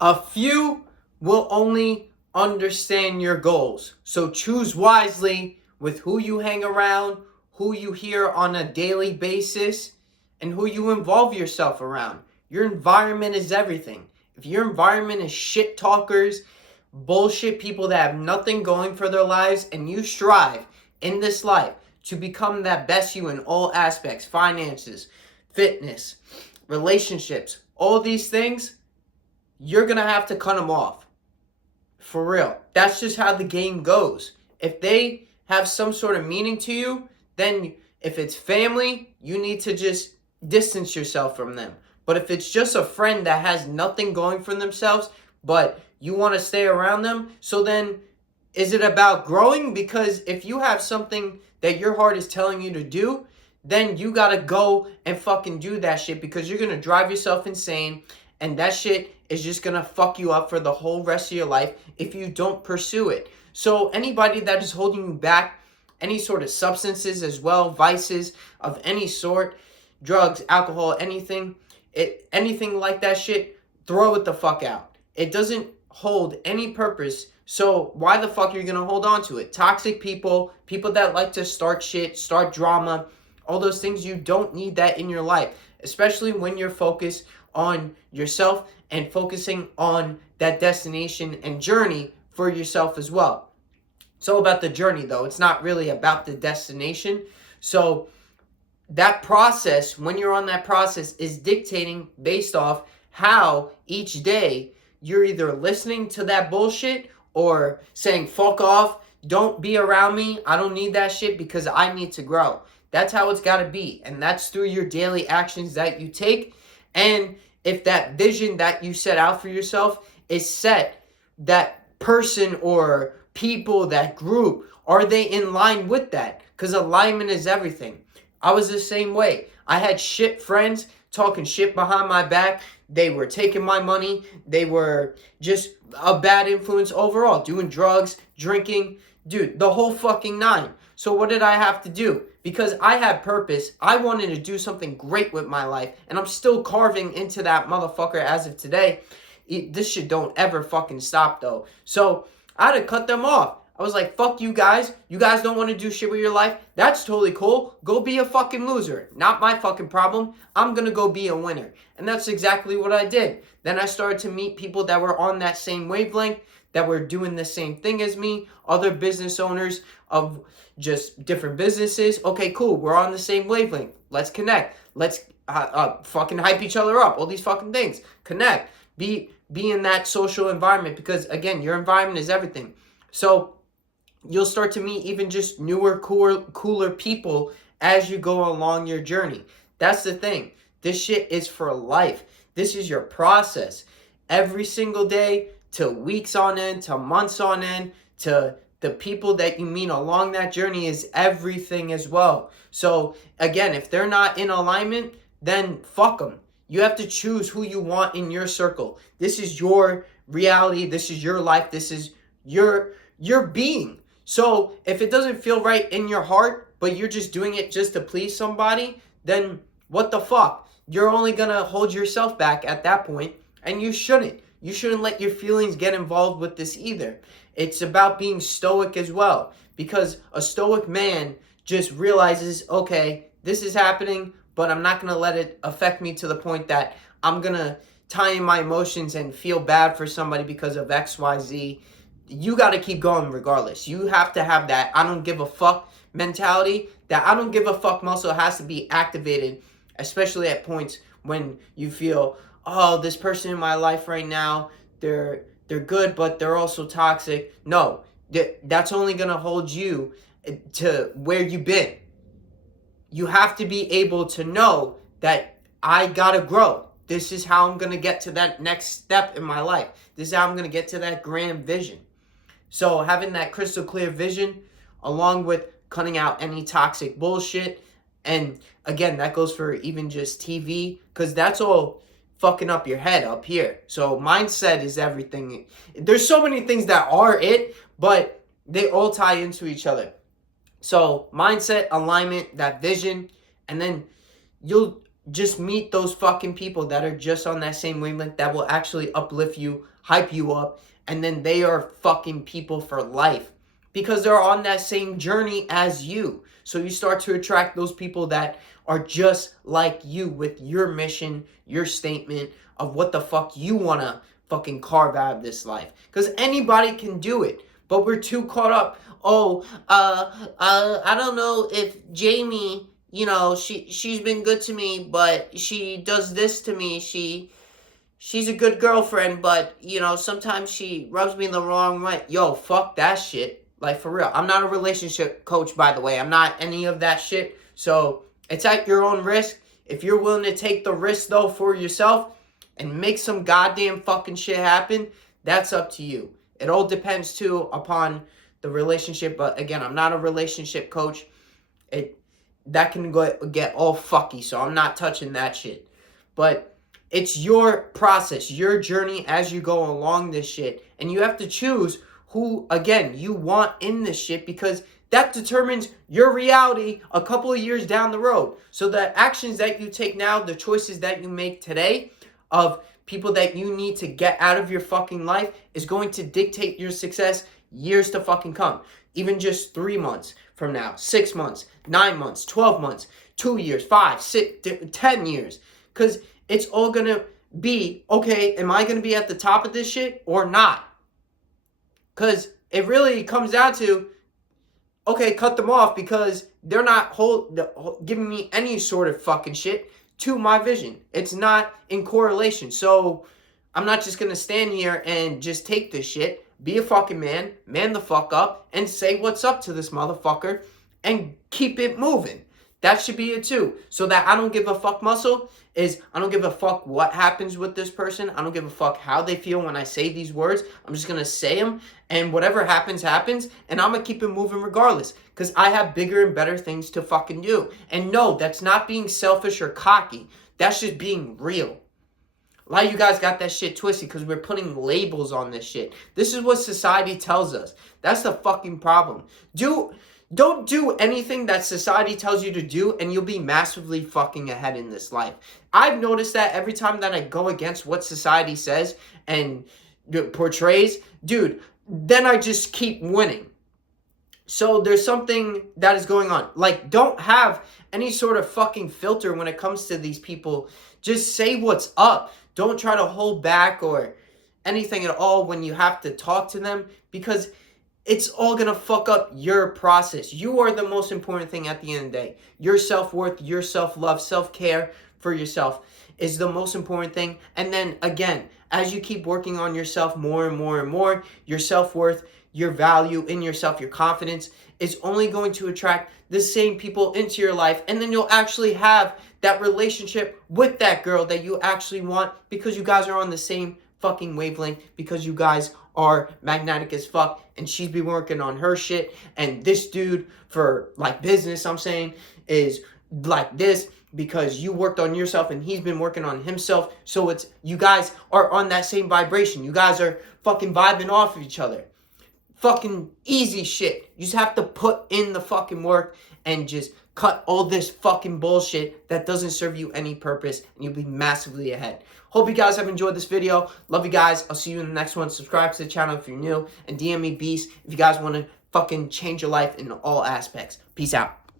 A few will only understand your goals. So choose wisely with who you hang around, who you hear on a daily basis, and who you involve yourself around. Your environment is everything. If your environment is shit talkers, bullshit people that have nothing going for their lives, and you strive in this life to become that best you in all aspects, finances, fitness, relationships, all these things, you're going to have to cut them off. For real. That's just how the game goes. If they have some sort of meaning to you, then if it's family, you need to just distance yourself from them. But if it's just a friend that has nothing going for themselves, but you want to stay around them, so then is it about growing? Because if you have something that your heart is telling you to do, then you got to go and fucking do that shit, because you're going to drive yourself insane, and that shit is just going to fuck you up for the whole rest of your life if you don't pursue it. So anybody that is holding you back, any sort of substances as well, vices of any sort, drugs, alcohol, anything like that shit, throw it the fuck out. It doesn't hold any purpose. So why the fuck are you going to hold on to it? Toxic people, people that like to start shit, start drama, all those things, you don't need that in your life, especially when you're focused on yourself and focusing on that destination and journey for yourself as well. It's all about the journey, though. It's not really about the destination. So that process, when you're on that process, is dictating based off how each day you're either listening to that bullshit or saying, fuck off, don't be around me, I don't need that shit because I need to grow. That's how it's got to be. And that's through your daily actions that you take. And if that vision that you set out for yourself is set, that person or people, that group, are they in line with that? Because alignment is everything. I was the same way. I had shit friends talking shit behind my back. They were taking my money. They were just a bad influence overall, doing drugs, drinking, dude, the whole fucking nine. So what did I have to do? Because I had purpose, I wanted to do something great with my life, and I'm still carving into that motherfucker as of today. This shit don't ever fucking stop, though. So I had to cut them off. I was like, fuck you guys. You guys don't want to do shit with your life? That's totally cool. Go be a fucking loser. Not my fucking problem. I'm going to go be a winner. And that's exactly what I did. Then I started to meet people that were on that same wavelength, that were doing the same thing as me, other business owners of just different businesses. Okay, cool. We're on the same wavelength. Let's connect. Let's fucking hype each other up. All these fucking things. Connect. Be in that social environment, because, again, your environment is everything. So you'll start to meet even just newer, cooler people as you go along your journey. That's the thing. This shit is for life. This is your process. Every single day, to weeks on end, to months on end, to the people that you meet along that journey is everything as well. So again, if they're not in alignment, then fuck them. You have to choose who you want in your circle. This is your reality. This is your life. This is your being. So if it doesn't feel right in your heart, but you're just doing it just to please somebody, then what the fuck? You're only going to hold yourself back at that point, and you shouldn't. You shouldn't let your feelings get involved with this either. It's about being stoic as well, because a stoic man just realizes, okay, this is happening, but I'm not going to let it affect me to the point that I'm going to tie in my emotions and feel bad for somebody because of X, Y, Z. You got to keep going regardless. You have to have that I don't give a fuck mentality. That I don't give a fuck muscle has to be activated, especially at points when you feel, oh, this person in my life right now, they're good, but they're also toxic. No, that's only going to hold you to where you've been. You have to be able to know that I got to grow. This is how I'm going to get to that next step in my life. This is how I'm going to get to that grand vision. So having that crystal clear vision, along with cutting out any toxic bullshit, and again, that goes for even just TV, because that's all fucking up your head up here. So mindset is everything. There's so many things that are it, but they all tie into each other. So mindset, alignment, that vision, and then you'll just meet those fucking people that are just on that same wavelength that will actually uplift you, hype you up, and then they are fucking people for life because they're on that same journey as you. So you start to attract those people that are just like you with your mission, your statement of what the fuck you want to fucking carve out of this life. Because anybody can do it, but we're too caught up. I don't know if Jamie, she's been good to me, but she does this to me. She's a good girlfriend, but sometimes she rubs me the wrong way. Yo, fuck that shit. Like, for real. I'm not a relationship coach, by the way. I'm not any of that shit. So it's at your own risk. If you're willing to take the risk, though, for yourself and make some goddamn fucking shit happen, that's up to you. It all depends, too, upon the relationship. But, again, I'm not a relationship coach. That can get all fucky, so I'm not touching that shit. But it's your process, your journey as you go along this shit. And you have to choose who, again, you want in this shit, because that determines your reality a couple of years down the road. So the actions that you take now, the choices that you make today of people that you need to get out of your fucking life is going to dictate your success years to fucking come. Even just 3 months from now, 6 months, 9 months, 12 months, 2 years, 5, 6, 10 years. Because it's all going to be, okay, am I going to be at the top of this shit or not? Because it really comes down to, okay, cut them off because they're not giving me any sort of fucking shit to my vision. It's not in correlation. So I'm not just going to stand here and just take this shit. Be a fucking man the fuck up, and say what's up to this motherfucker and keep it moving. That should be it too. So that I don't give a fuck muscle is I don't give a fuck what happens with this person. I don't give a fuck how they feel when I say these words. I'm just going to say them, and whatever happens, happens, and I'm going to keep it moving regardless because I have bigger and better things to fucking do. And no, that's not being selfish or cocky. That's just being real. A lot of you guys got that shit twisted because we're putting labels on this shit. This is what society tells us. That's the fucking problem. Don't do anything that society tells you to do, and you'll be massively fucking ahead in this life. I've noticed that every time that I go against what society says and portrays, dude, then I just keep winning. So there's something that is going on. Like, don't have any sort of fucking filter when it comes to these people. Just say what's up. Don't try to hold back or anything at all when you have to talk to them, because it's all going to fuck up your process. You are the most important thing at the end of the day. Your self-worth, your self-love, self-care for yourself is the most important thing. And then, again, as you keep working on yourself more and more and more, your self-worth, your value in yourself, your confidence is only going to attract the same people into your life. And then you'll actually have that relationship with that girl that you actually want, because you guys are on the same fucking wavelength, because you guys are magnetic as fuck, and she's been working on her shit, and this dude for like business, I'm saying, is like this because you worked on yourself and he's been working on himself. So it's, you guys are on that same vibration. You guys are fucking vibing off of each other. Fucking easy shit. You just have to put in the fucking work and just cut all this fucking bullshit that doesn't serve you any purpose, and you'll be massively ahead. Hope you guys have enjoyed this video. Love you guys. I'll see you in the next one. Subscribe to the channel if you're new, and DM me Beast if you guys want to fucking change your life in all aspects. Peace out.